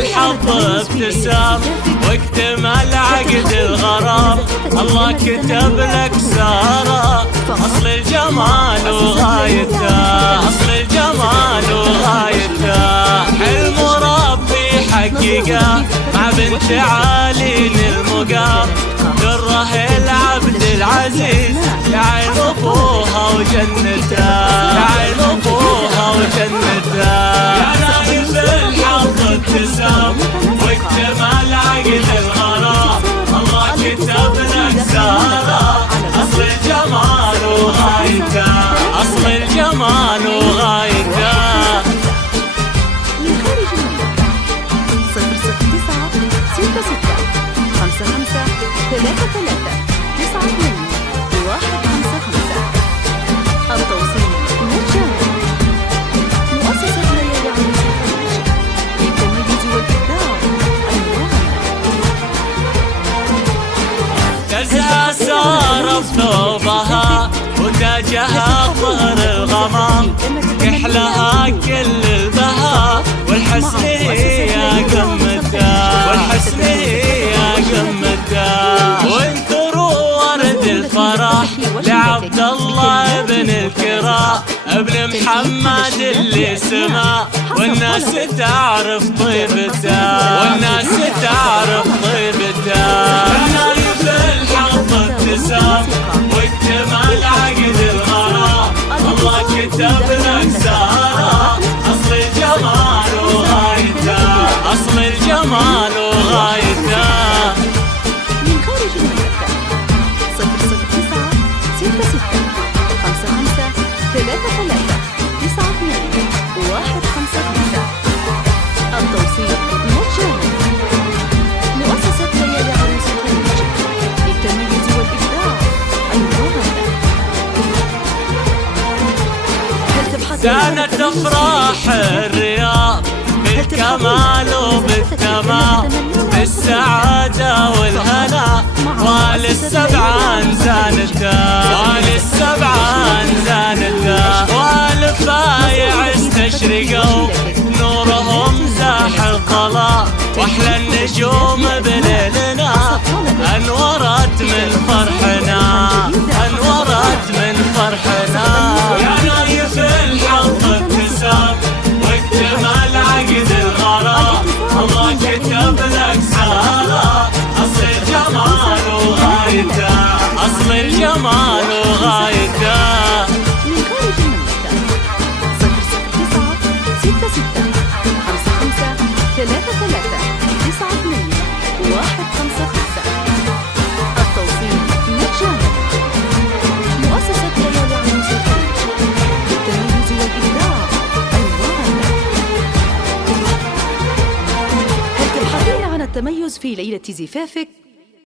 الحظ ابتسام واكتمل عقد الغرام. الله كتب لك سارة، أصل الجمال وغايته، أصل الجمال وغايته. حلم ربي حققه مع بنت عالين المقام، دره العبد العزيز يا عين ابوها وجنته، يا عين ابوها وجنته. يا نايف الحظ ابتسام واكتمل عقد الغرام. الله كتب لك سارة، أصل الجمال وغايته، أصل الجمال وغايته. من خارج المملكة 009 66 55 33 92 155. التوصيل مجانا. مؤسسة ليالي عروس الخليج للتميز والإبداع أنواعا. تزهى سارة بثوبها وتاجها طهر الغمام، كحلها كل البهاء والحسن هي قمتها، والحسن هي قمتها. وانثروا ورد الفرح لعبد الله بن الكرام، ابن محمد اللي سما والناس تعرف طيبته، والناس تعرف طيبته. نايف الحظ ابتسام واكتمل عقد الغرام. الله كتب لك سارة، أصل الجمال وغايته، أصل الجمال وغايته. من خارج المملكة 009 66 55 33 92 155. التوصيل مجانا. مؤسسة ليالي عروس الخليج للتميز والإبداع أنواعا. زانت أفراح الرياض بالكمال وبالتمام، بالسعادة والهنا وللسبعان زانته، وللسبعان زانته. والفايع استشرقوا نورهم زاح القلا، واحلى النجوم بليلنا انورت من فرحنا، انورت من فرحنا. يا نايف الحظ ابتسام واكتمل عقد الغرام. الله كتب لك سارة، أصل الجمال وغايته، أصل الجمال وغايته. من خارج المملكة 009 66 55 33 92 155. التوصيل مجانا. مؤسسة ليالي عروس الخليج للتميز والإبداع أنواعا. هل تبحثين عن التميز في ليلة زفافك؟